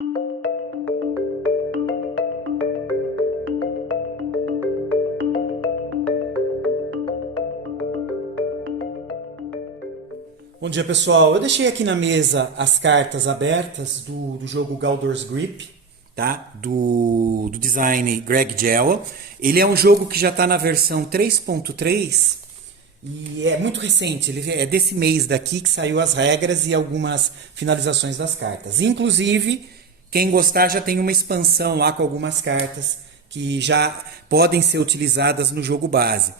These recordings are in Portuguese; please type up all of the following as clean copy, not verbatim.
Bom dia, pessoal. Eu deixei aqui na mesa as cartas abertas do jogo Galdor's Grip, tá? Do design Greg Jewell. Ele é um jogo que já está na versão 3.3 e é muito recente. Ele é desse mês daqui que saiu as regras e algumas finalizações das cartas. Inclusive, quem gostar já tem uma expansão lá com algumas cartas que já podem ser utilizadas no jogo base.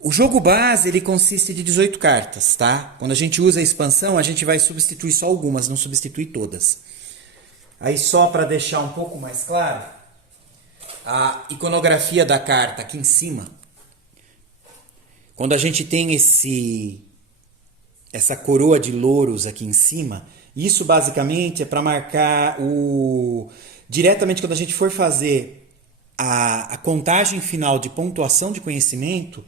O jogo base ele consiste de 18 cartas, tá? Quando a gente usa a expansão, a gente vai substituir só algumas, não substituir todas. Aí só para deixar um pouco mais claro, a iconografia da carta aqui em cima, quando a gente tem essa coroa de louros aqui em cima, isso basicamente é para marcar diretamente quando a gente for fazer a contagem final de pontuação de conhecimento,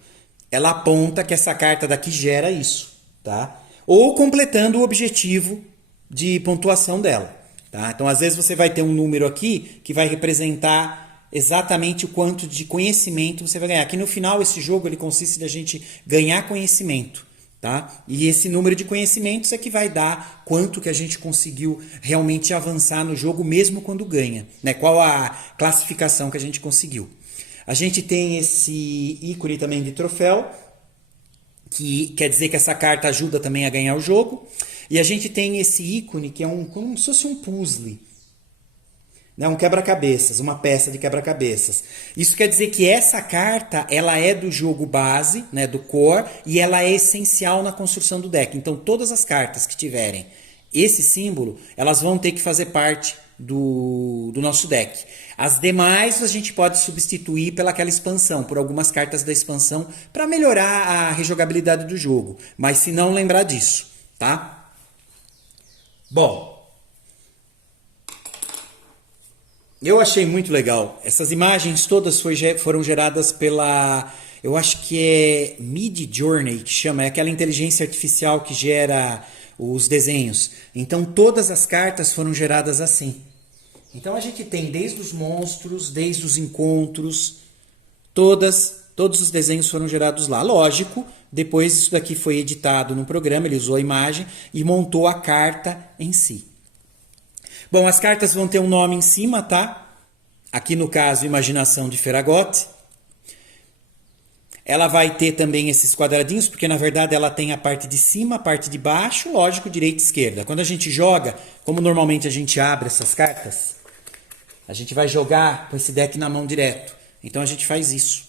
ela aponta que essa carta daqui gera isso, tá? Ou completando o objetivo de pontuação dela, tá? Então, às vezes você vai ter um número aqui que vai representar exatamente o quanto de conhecimento você vai ganhar. Aqui no final, esse jogo ele consiste de a gente ganhar conhecimento, tá? E esse número de conhecimentos é que vai dar quanto que a gente conseguiu realmente avançar no jogo, mesmo quando ganha, né? Qual a classificação que a gente conseguiu. A gente tem esse ícone também de troféu, que quer dizer que essa carta ajuda também a ganhar o jogo. E a gente tem esse ícone que é como se fosse um puzzle, né? Um quebra-cabeças, uma peça de quebra-cabeças. Isso quer dizer que essa carta ela é do jogo base, né, do core, e ela é essencial na construção do deck. Então todas as cartas que tiverem esse símbolo, elas vão ter que fazer parte do nosso deck. As demais a gente pode substituir pelaquela expansão, por algumas cartas da expansão, para melhorar a rejogabilidade do jogo. Mas se não, lembrar disso, tá? Bom, eu achei muito legal. Essas imagens todas foram geradas pela... Eu acho que é Midjourney, que chama, é aquela inteligência artificial que gera os desenhos. Então todas as cartas foram geradas assim. Então a gente tem desde os monstros, desde os encontros, todos os desenhos foram gerados lá. Lógico, depois isso daqui foi editado no programa, ele usou a imagem e montou a carta em si. Bom, as cartas vão ter um nome em cima, tá? Aqui no caso, Imaginação de Feragote. Ela vai ter também esses quadradinhos, porque na verdade ela tem a parte de cima, a parte de baixo, lógico, direita e esquerda. Quando a gente joga, como normalmente a gente abre essas cartas, a gente vai jogar com esse deck na mão direto. Então a gente faz isso.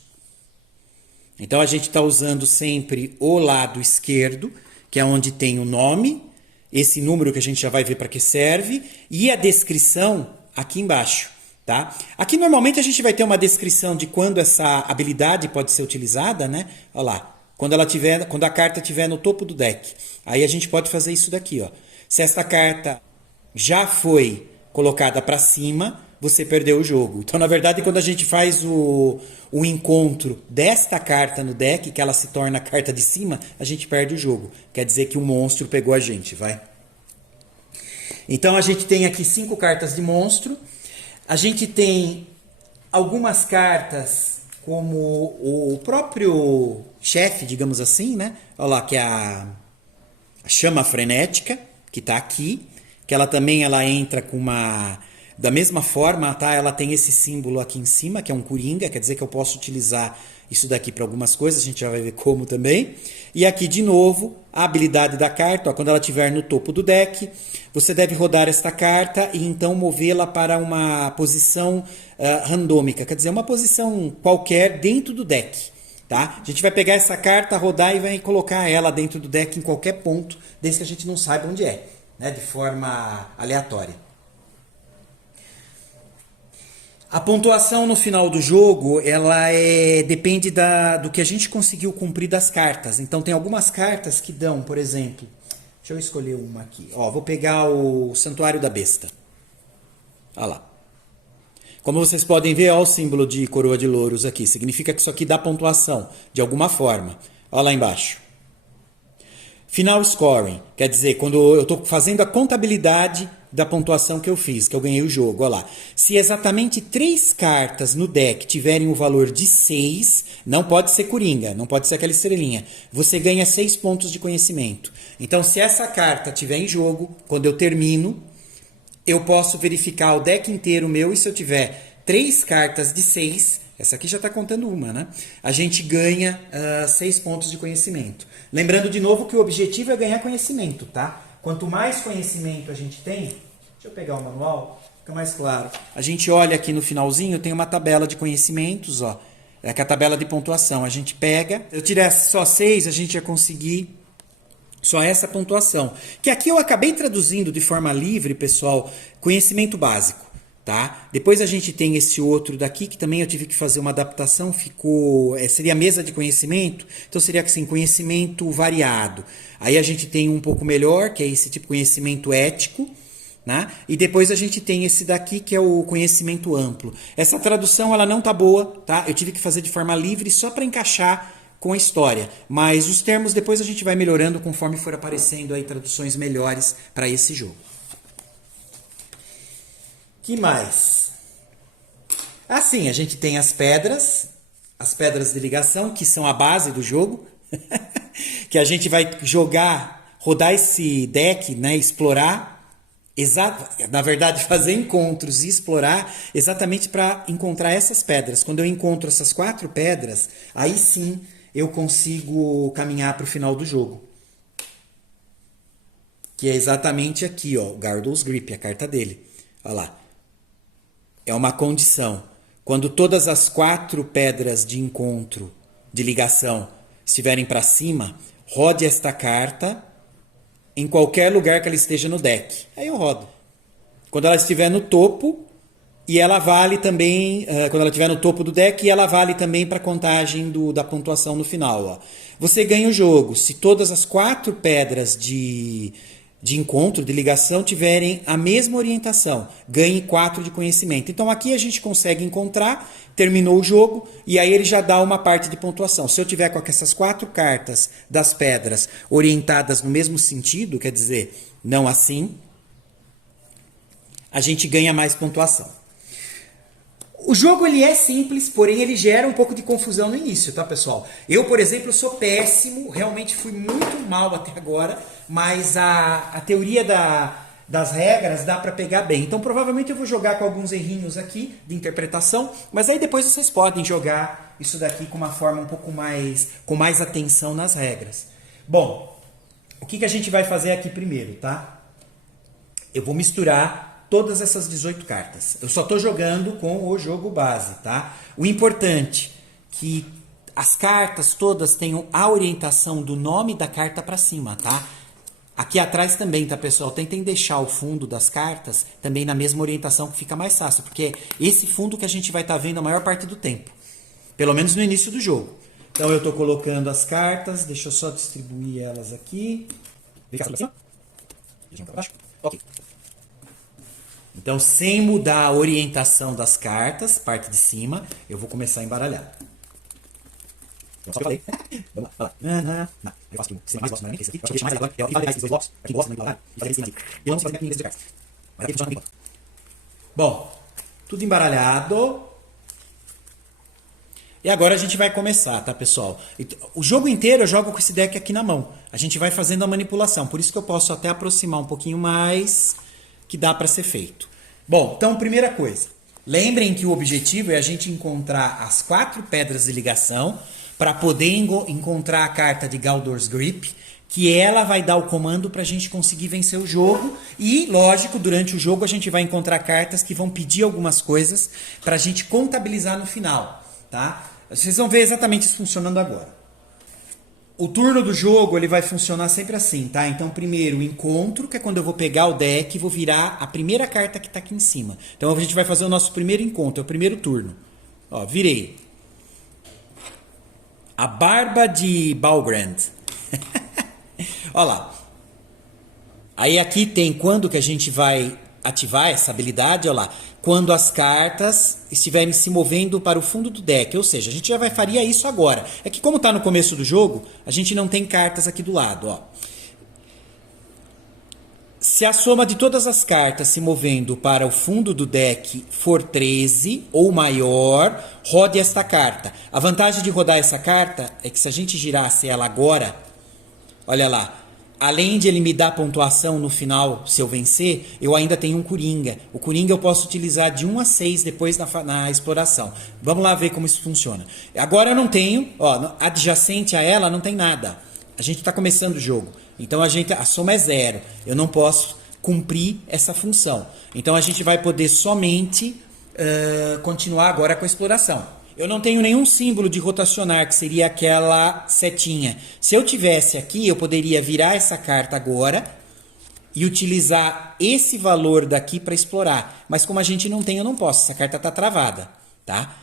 Então a gente está usando sempre o lado esquerdo, que é onde tem o nome, esse número que a gente já vai ver para que serve, e a descrição aqui embaixo. Tá? Aqui normalmente a gente vai ter uma descrição de quando essa habilidade pode ser utilizada, né? Olha lá, quando a carta estiver no topo do deck. Aí a gente pode fazer isso daqui, ó. Se essa carta já foi colocada para cima, você perdeu o jogo. Então, na verdade, quando a gente faz o encontro desta carta no deck, que ela se torna a carta de cima, a gente perde o jogo. Quer dizer que o monstro pegou a gente, vai? Então a gente tem aqui 5 cartas de monstro. A gente tem algumas cartas como o próprio chefe, digamos assim, né? Olha lá, que é a chama frenética, que está aqui, que ela também entra com uma... Da mesma forma, tá? Ela tem esse símbolo aqui em cima, que é um coringa, quer dizer que eu posso utilizar isso daqui para algumas coisas, a gente já vai ver como também. E aqui, de novo, a habilidade da carta, ó, quando ela estiver no topo do deck, você deve rodar esta carta e então movê-la para uma posição randômica, quer dizer, uma posição qualquer dentro do deck. Tá? A gente vai pegar essa carta, rodar e vai colocar ela dentro do deck em qualquer ponto, desde que a gente não saiba onde é, né? De forma aleatória. A pontuação no final do jogo, ela depende do que a gente conseguiu cumprir das cartas. Então tem algumas cartas que dão, por exemplo, deixa eu escolher uma aqui. Ó, vou pegar o Santuário da Besta. Olha lá. Como vocês podem ver, olha o símbolo de coroa de louros aqui. Significa que isso aqui dá pontuação, de alguma forma. Olha lá embaixo. Final scoring, quer dizer, quando eu estou fazendo a contabilidade da pontuação que eu fiz, que eu ganhei o jogo, olha lá. Se exatamente 3 cartas no deck tiverem o valor de 6, não pode ser coringa, não pode ser aquela estrelinha, você ganha 6 pontos de conhecimento. Então, se essa carta estiver em jogo, quando eu termino, eu posso verificar o deck inteiro meu e se eu tiver 3 cartas de 6, essa aqui já está contando uma, né? A gente ganha 6 pontos de conhecimento. Lembrando de novo que o objetivo é ganhar conhecimento, tá? Quanto mais conhecimento a gente tem, deixa eu pegar o manual, fica mais claro. A gente olha aqui no finalzinho, tem uma tabela de conhecimentos, ó. É que é a tabela de pontuação. A gente pega, se eu tirar só 6, a gente ia conseguir só essa pontuação. Que aqui eu acabei traduzindo de forma livre, pessoal, conhecimento básico. Tá? Depois a gente tem esse outro daqui, que também eu tive que fazer uma adaptação, ficou, seria mesa de conhecimento, então seria assim, conhecimento variado. Aí a gente tem um pouco melhor, que é esse tipo de conhecimento ético, né? E depois a gente tem esse daqui, que é o conhecimento amplo. Essa tradução ela não tá boa, tá? Eu tive que fazer de forma livre só para encaixar com a história, mas os termos depois a gente vai melhorando conforme for aparecendo aí traduções melhores para esse jogo. Que mais? Assim, a gente tem as pedras de ligação, que são a base do jogo, que a gente vai jogar, rodar esse deck, né, explorar, na verdade fazer encontros e explorar exatamente para encontrar essas pedras. Quando eu encontro essas 4 pedras, aí sim eu consigo caminhar para o final do jogo. Que é exatamente aqui, ó, o Gardle's Grip, a carta dele. Olha lá. É uma condição. Quando todas as 4 pedras de encontro, de ligação, estiverem para cima, rode esta carta em qualquer lugar que ela esteja no deck. Aí eu rodo. Quando ela estiver no topo, e ela vale também, quando ela estiver no topo do deck, e ela vale também para a contagem da pontuação no final. Ó. Você ganha o jogo se todas as 4 pedras de encontro, de ligação, tiverem a mesma orientação. Ganhe 4 de conhecimento. Então aqui a gente consegue encontrar, terminou o jogo, e aí ele já dá uma parte de pontuação. Se eu tiver com essas 4 cartas das pedras orientadas no mesmo sentido, quer dizer, não assim, a gente ganha mais pontuação. O jogo ele é simples, porém ele gera um pouco de confusão no início, tá, pessoal? Eu, por exemplo, sou péssimo, realmente fui muito mal até agora, mas a teoria das regras dá para pegar bem. Então, provavelmente eu vou jogar com alguns errinhos aqui de interpretação, mas aí depois vocês podem jogar isso daqui com uma forma um pouco com mais atenção nas regras. Bom, o que a gente vai fazer aqui primeiro, tá? Eu vou misturar todas essas 18 cartas. Eu só estou jogando com o jogo base, tá? O importante é que as cartas todas tenham a orientação do nome da carta para cima, tá? Aqui atrás também, tá, pessoal? Tentem deixar o fundo das cartas também na mesma orientação, que fica mais fácil, porque é esse fundo que a gente vai estar vendo a maior parte do tempo. Pelo menos no início do jogo. Então eu estou colocando as cartas, deixa eu só distribuir elas aqui. Vem cá para cima. Deixa eu para baixo. Ok. Então, sem mudar a orientação das cartas, parte de cima, eu vou começar a embaralhar. Então, só que eu falei. Vamos lá, vai lá. Não, eu faço aqui o sistema mais gosto, não é nem esse aqui. Eu acho que deixa mais agora. Eu vou esses 2 blocos, para quem gosta de embaralhar, e fazer em cima aqui. Eu não sei fazer aqui de cartas. Mas aqui funciona por enquanto. Bom, tudo embaralhado. E agora a gente vai começar, tá, pessoal? O jogo inteiro eu jogo com esse deck aqui na mão. A gente vai fazendo a manipulação. Por isso que eu posso até aproximar um pouquinho mais, que dá para ser feito. Bom, então, primeira coisa. Lembrem que o objetivo é a gente encontrar as 4 pedras de ligação para poder encontrar a carta de Galdor's Grip, que ela vai dar o comando para a gente conseguir vencer o jogo. E, lógico, durante o jogo a gente vai encontrar cartas que vão pedir algumas coisas para a gente contabilizar no final, tá? Vocês vão ver exatamente isso funcionando agora. O turno do jogo ele vai funcionar sempre assim, tá? Então, primeiro, o encontro, que é quando eu vou pegar o deck e vou virar a primeira carta que está aqui em cima. Então, a gente vai fazer o nosso primeiro encontro, é o primeiro turno. Ó, virei. A Barba de Balgrand. Olha lá. Aí aqui tem quando que a gente vai ativar essa habilidade, olha lá. Quando as cartas estiverem se movendo para o fundo do deck. Ou seja, a gente faria isso agora. É que como está no começo do jogo, a gente não tem cartas aqui do lado. Ó. Se a soma de todas as cartas se movendo para o fundo do deck for 13 ou maior, rode esta carta. A vantagem de rodar essa carta é que se a gente girasse ela agora, olha lá, além de ele me dar pontuação no final, se eu vencer, eu ainda tenho um Coringa. O Coringa eu posso utilizar de 1 a 6 depois na exploração. Vamos lá ver como isso funciona. Agora eu não tenho, ó, adjacente a ela não tem nada. A gente está começando o jogo. Então a soma é 0. Eu não posso cumprir essa função. Então a gente vai poder somente continuar agora com a exploração. Eu não tenho nenhum símbolo de rotacionar, que seria aquela setinha. Se eu tivesse aqui, eu poderia virar essa carta agora e utilizar esse valor daqui para explorar. Mas como a gente não tem, eu não posso. Essa carta está travada, tá?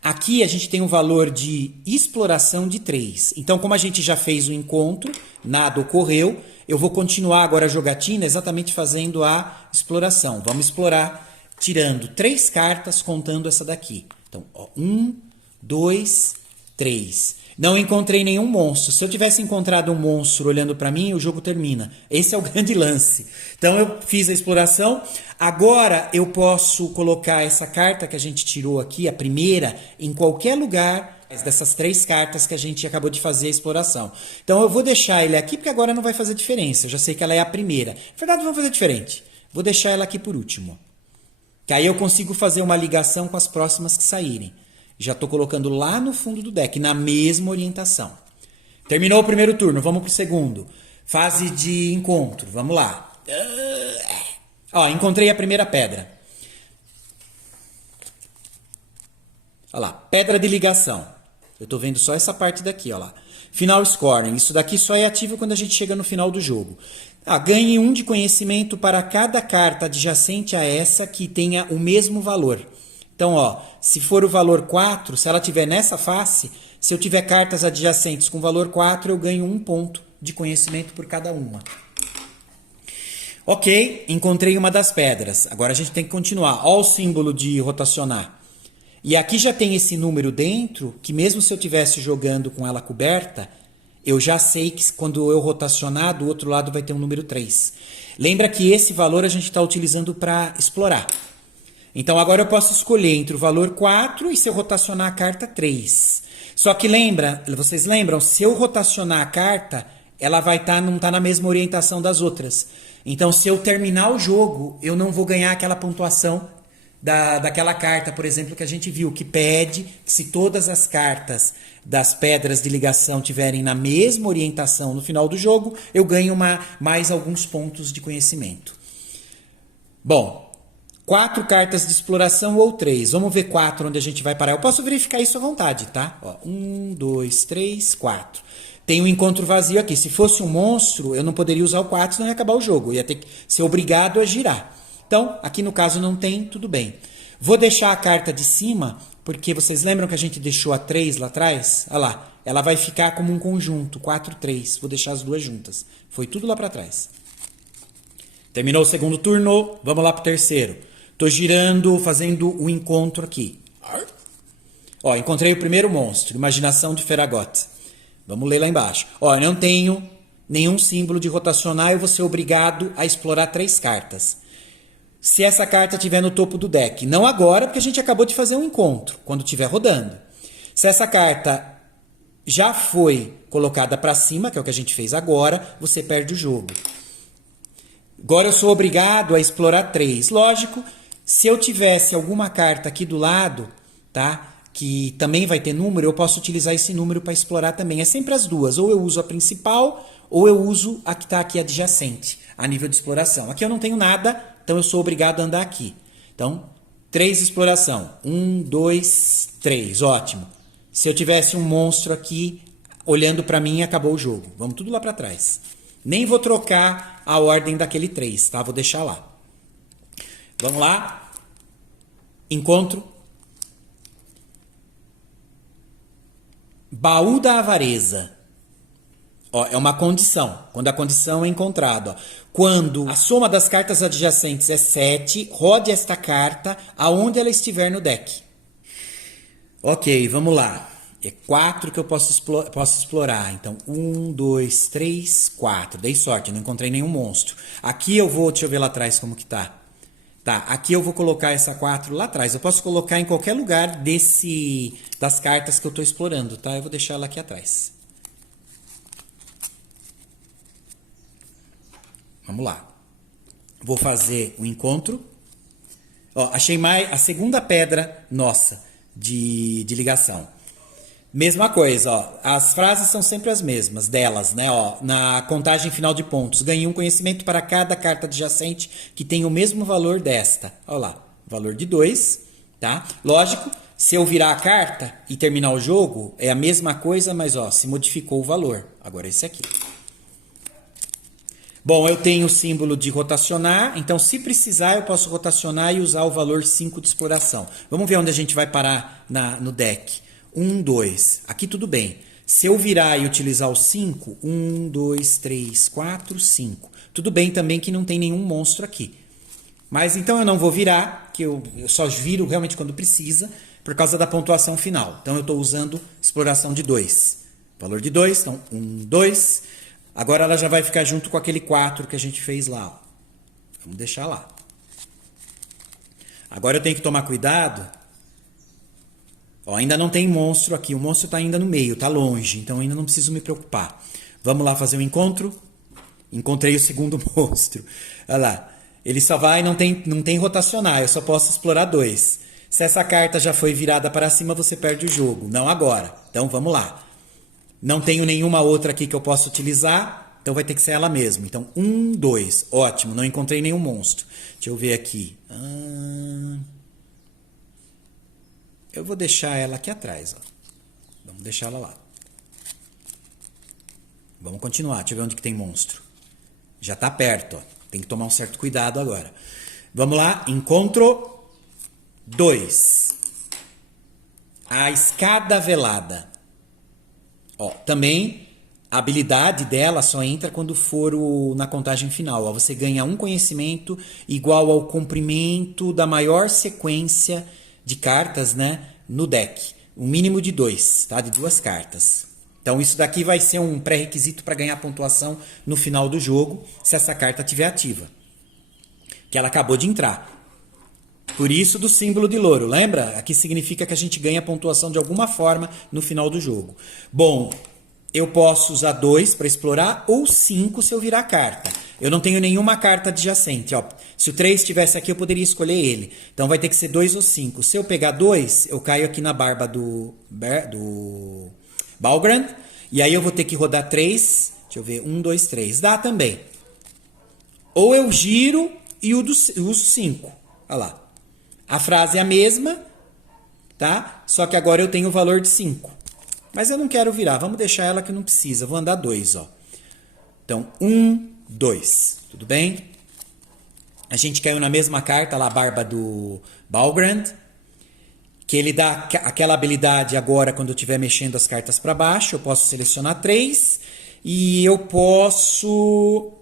Aqui a gente tem um valor de exploração de 3. Então, como a gente já fez o encontro, nada ocorreu, eu vou continuar agora a jogatina exatamente fazendo a exploração. Vamos explorar tirando 3 cartas, contando essa daqui. Então, 1, 2, 3. Não encontrei nenhum monstro. Se eu tivesse encontrado um monstro olhando para mim, o jogo termina. Esse é o grande lance. Então eu fiz a exploração. Agora eu posso colocar essa carta que a gente tirou aqui, a primeira, em qualquer lugar dessas 3 cartas que a gente acabou de fazer a exploração. Então eu vou deixar ele aqui porque agora não vai fazer diferença. Eu já sei que ela é a primeira. Na verdade, vou fazer diferente. Vou deixar ela aqui por último. Que aí eu consigo fazer uma ligação com as próximas que saírem. Já estou colocando lá no fundo do deck, na mesma orientação. Terminou o primeiro turno, vamos para o segundo. Fase de encontro, vamos lá. Ó, encontrei a primeira pedra. Olha lá, pedra de ligação. Eu estou vendo só essa parte daqui, ó lá. Final scoring, isso daqui só é ativo quando a gente chega no final do jogo. Ganhe 1 de conhecimento para cada carta adjacente a essa que tenha o mesmo valor. Então, ó, se for o valor 4, se ela tiver nessa face, se eu tiver cartas adjacentes com valor 4, eu ganho 1 ponto de conhecimento por cada uma. Ok, encontrei uma das pedras. Agora a gente tem que continuar. Ó o símbolo de rotacionar. E aqui já tem esse número dentro, que mesmo se eu estivesse jogando com ela coberta, eu já sei que quando eu rotacionar, do outro lado vai ter um número 3. Lembra que esse valor a gente está utilizando para explorar. Então agora eu posso escolher entre o valor 4 e se eu rotacionar a carta 3. Só que vocês lembram, se eu rotacionar a carta, ela vai não tá na mesma orientação das outras. Então se eu terminar o jogo, eu não vou ganhar aquela pontuação daquela carta, por exemplo, que a gente viu, que pede que se todas as cartas das pedras de ligação tiverem na mesma orientação no final do jogo, eu ganho mais alguns pontos de conhecimento. Bom, 4 cartas de exploração ou 3. Vamos ver 4 onde a gente vai parar. Eu posso verificar isso à vontade, tá? 1, 2, 3, 4. Tem um encontro vazio aqui. Se fosse um monstro, eu não poderia usar o 4, senão ia acabar o jogo. Eu ia ter que ser obrigado a girar. Então, aqui no caso não tem, tudo bem. Vou deixar a carta de cima, porque vocês lembram que a gente deixou a 3 lá atrás? Olha lá, ela vai ficar como um conjunto, 4, 3. Vou deixar as duas juntas. Foi tudo lá para trás. Terminou o segundo turno, vamos lá para o terceiro. Estou girando, fazendo o encontro aqui. Ó, encontrei o primeiro monstro, Imaginação de Feragot. Vamos ler lá embaixo. Ó, eu não tenho nenhum símbolo de rotacionar, eu vou ser obrigado a explorar 3 cartas. Se essa carta estiver no topo do deck. Não agora, porque a gente acabou de fazer um encontro, quando estiver rodando. Se essa carta já foi colocada para cima, que é o que a gente fez agora, você perde o jogo. Agora eu sou obrigado a explorar 3. Lógico, se eu tivesse alguma carta aqui do lado, tá, que também vai ter número, eu posso utilizar esse número para explorar também. É sempre as duas. Ou eu uso a principal, ou eu uso a que está aqui adjacente, a nível de exploração. Aqui eu não tenho nada, então eu sou obrigado a andar aqui. Então, 3 exploração. 1, 2, 3. Ótimo. Se eu tivesse um monstro aqui olhando para mim, acabou o jogo. Vamos tudo lá para trás. Nem vou trocar a ordem daquele 3, tá? Vou deixar lá. Vamos lá. Encontro. Baú da Avareza. Ó, é uma condição. Quando a condição é encontrada. Ó. Quando a soma das cartas adjacentes é 7, rode esta carta aonde ela estiver no deck. Ok, vamos lá. É 4 que eu posso explorar. Então, 1, 2, 3, 4. Dei sorte, não encontrei nenhum monstro. Aqui eu vou, deixa eu ver lá atrás como que tá. Tá, aqui eu vou colocar essa 4 lá atrás. Eu posso colocar em qualquer lugar das cartas que eu estou explorando, tá? Eu vou deixar ela aqui atrás. Vamos lá. Vou fazer o encontro. Ó, achei a segunda pedra nossa de ligação. Mesma coisa, ó. As frases são sempre as mesmas delas, né? Ó, na contagem final de pontos. Ganhei um conhecimento para cada carta adjacente que tem o mesmo valor desta. Olha lá, valor de 2, tá? Lógico, se eu virar a carta e terminar o jogo, é a mesma coisa, mas ó, se modificou o valor. Agora esse aqui. Bom, eu tenho o símbolo de rotacionar, então se precisar eu posso rotacionar e usar o valor 5 de exploração. Vamos ver onde a gente vai parar no deck. 1, 2. Aqui tudo bem. Se eu virar e utilizar o 5, 1, 2, 3, 4, 5. Tudo bem também que não tem nenhum monstro aqui. Mas então eu não vou virar, que eu só viro realmente quando precisa, por causa da pontuação final. Então eu estou usando exploração de 2. Valor de 2, então 1, 2. Agora ela já vai ficar junto com aquele 4 que a gente fez lá. Ó. Vamos deixar lá. Agora eu tenho que tomar cuidado. Ó, ainda não tem monstro aqui. O monstro está ainda no meio, está longe. Então ainda não preciso me preocupar. Vamos lá fazer o encontro. Encontrei o segundo monstro. Olha lá. Ele só vai, não tem rotacionar. Eu só posso explorar 2. Se essa carta já foi virada para cima, você perde o jogo. Não agora. Então vamos lá. Não tenho nenhuma outra aqui que eu possa utilizar. Então vai ter que ser ela mesmo. Então 1, 2. Ótimo. Não encontrei nenhum monstro. Deixa eu ver aqui. Eu vou deixar ela aqui atrás. Ó. Vamos deixar ela lá. Vamos continuar. Deixa eu ver onde que tem monstro. Já está perto. Ó. Tem que tomar um certo cuidado agora. Vamos lá. Encontro 2. A escada velada. Ó, também a habilidade dela só entra quando for na contagem final. Ó. Você ganha um conhecimento igual ao comprimento da maior sequência de cartas, né, no deck. Um mínimo de 2, tá? De 2 cartas. Então isso daqui vai ser um pré-requisito para ganhar pontuação no final do jogo, se essa carta estiver ativa. Que ela acabou de entrar. Por isso do símbolo de louro, lembra? Aqui significa que a gente ganha pontuação de alguma forma no final do jogo. Bom, eu posso usar 2 para explorar ou 5 se eu virar carta. Eu não tenho nenhuma carta adjacente. Ó. Se o 3 estivesse aqui, eu poderia escolher ele. Então vai ter que ser 2 ou 5. Se eu pegar 2, eu caio aqui na barba do Balgrand. E aí eu vou ter que rodar 3. Deixa eu ver. 1, 2, 3. Dá também. Ou eu giro e uso 5. Olha lá. A frase é a mesma, tá? Só que agora eu tenho o valor de 5. Mas eu não quero virar. Vamos deixar ela que não precisa. Vou andar 2, ó. Então, 1, 2. Tudo bem? A gente caiu na mesma carta, lá a barba do Balgrand. Que ele dá aquela habilidade agora, quando eu estiver mexendo as cartas para baixo. Eu posso selecionar 3. E eu posso...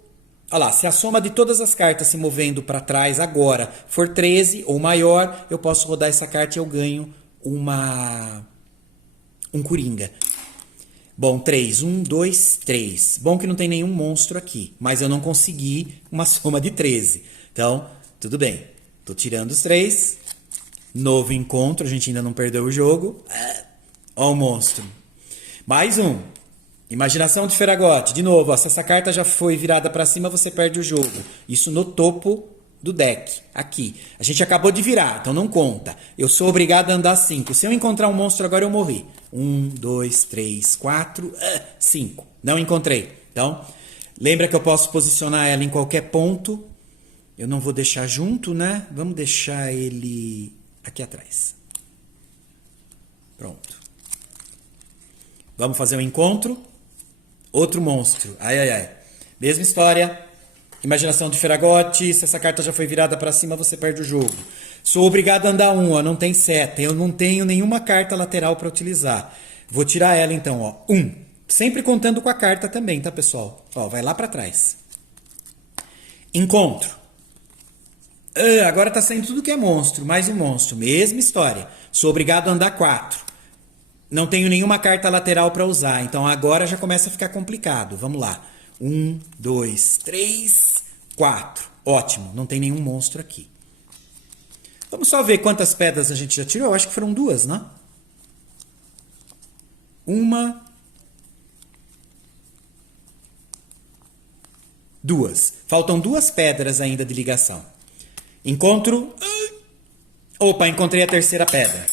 Olha lá, se a soma de todas as cartas se movendo para trás agora for 13 ou maior, eu posso rodar essa carta e eu ganho um Coringa. Bom, 3. 1, 2, 3. Bom que não tem nenhum monstro aqui, mas eu não consegui uma soma de 13. Então, tudo bem. Estou tirando os 3. Novo encontro, a gente ainda não perdeu o jogo. Ó o monstro. Mais um. Imaginação de Feragote. De novo, ó, se essa carta já foi virada para cima, você perde o jogo. Isso no topo do deck. Aqui. A gente acabou de virar, então não conta. Eu sou obrigado a andar 5. Se eu encontrar um monstro agora, eu morri. 1, 2, 3, 4, 5. Não encontrei. Então, lembra que eu posso posicionar ela em qualquer ponto. Eu não vou deixar junto, né? Vamos deixar ele aqui atrás. Pronto. Vamos fazer um encontro. Outro monstro. Ai, ai, ai. Mesma história. Imaginação de Feragote. Se essa carta já foi virada para cima, você perde o jogo. Sou obrigado a andar 1, ó. Não tem seta. Eu não tenho nenhuma carta lateral para utilizar. Vou tirar ela então, ó. 1. Sempre contando com a carta também, tá, pessoal? Ó, vai lá para trás. Encontro. Agora tá saindo tudo que é monstro. Mais um monstro. Mesma história. Sou obrigado a andar 4. Não tenho nenhuma carta lateral para usar, então agora já começa a ficar complicado. Vamos lá. 1, 2, 3, 4. Ótimo, não tem nenhum monstro aqui. Vamos só ver quantas pedras a gente já tirou. Eu acho que foram 2, né? 1, 2. Faltam 2 pedras ainda de ligação. Encontro... Opa, encontrei a terceira pedra.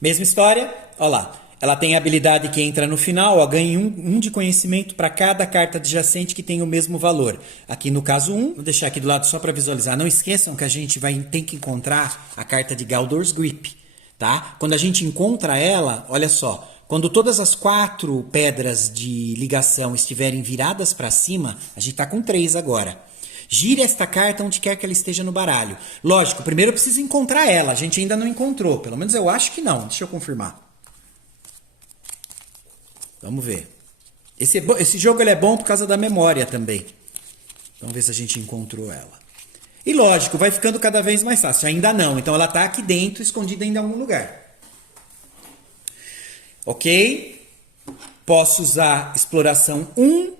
Mesma história, olha lá. Ela tem a habilidade que entra no final, ó, ganha um de conhecimento para cada carta adjacente que tem o mesmo valor. Aqui no caso 1, vou deixar aqui do lado só para visualizar. Não esqueçam que a gente tem que encontrar a carta de Galdor's Grip, tá? Quando a gente encontra ela, olha só, quando todas as 4 pedras de ligação estiverem viradas para cima, a gente está com 3 agora. Gire esta carta onde quer que ela esteja no baralho. Lógico, primeiro eu preciso encontrar ela. A gente ainda não encontrou. Pelo menos eu acho que não. Deixa eu confirmar. Vamos ver. Esse jogo ele é bom por causa da memória também. Vamos ver se a gente encontrou ela. E lógico, vai ficando cada vez mais fácil. Ainda não. Então ela está aqui dentro, escondida em algum lugar. Ok? Posso usar exploração 1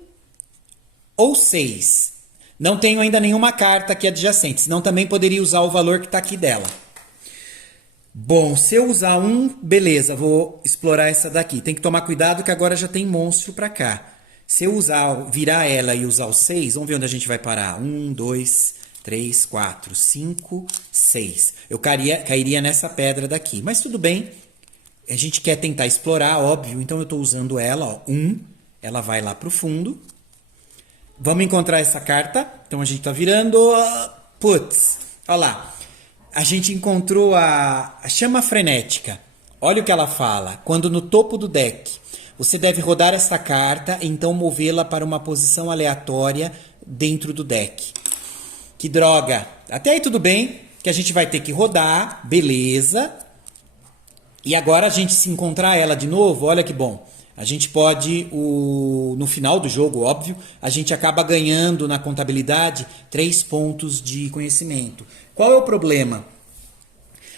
ou 6. Não tenho ainda nenhuma carta aqui adjacente, senão também poderia usar o valor que está aqui dela. Bom, se eu usar 1, beleza, vou explorar essa daqui. Tem que tomar cuidado que agora já tem monstro para cá. Se eu virar ela e usar o 6, vamos ver onde a gente vai parar. 1, 2, 3, 4, 5, 6. Eu cairia nessa pedra daqui, mas tudo bem. A gente quer tentar explorar, óbvio, então eu estou usando ela, ó, 1. Ela vai lá para o fundo. Vamos encontrar essa carta. Então a gente está virando. Putz, olha lá. A gente encontrou a chama frenética. Olha o que ela fala. Quando no topo do deck, você deve rodar essa carta e então movê-la para uma posição aleatória dentro do deck. Que droga. Até aí tudo bem, que a gente vai ter que rodar. Beleza. E agora a gente se encontrar ela de novo, olha que bom. A gente pode, no final do jogo, óbvio, a gente acaba ganhando na contabilidade 3 pontos de conhecimento. Qual é o problema?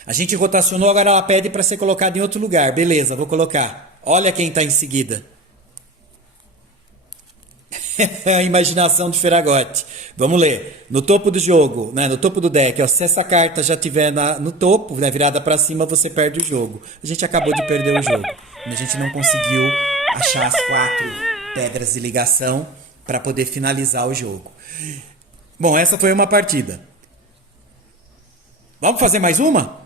A gente rotacionou, agora ela pede para ser colocada em outro lugar. Beleza, vou colocar. Olha quem está em seguida. A imaginação de Feragotti. Vamos ler. No topo do jogo, né, no topo do deck, ó, se essa carta já estiver no topo, né, virada para cima, você perde o jogo. A gente acabou de perder o jogo. A gente não conseguiu achar as 4 pedras de ligação para poder finalizar o jogo. Bom, essa foi uma partida. Vamos fazer mais uma?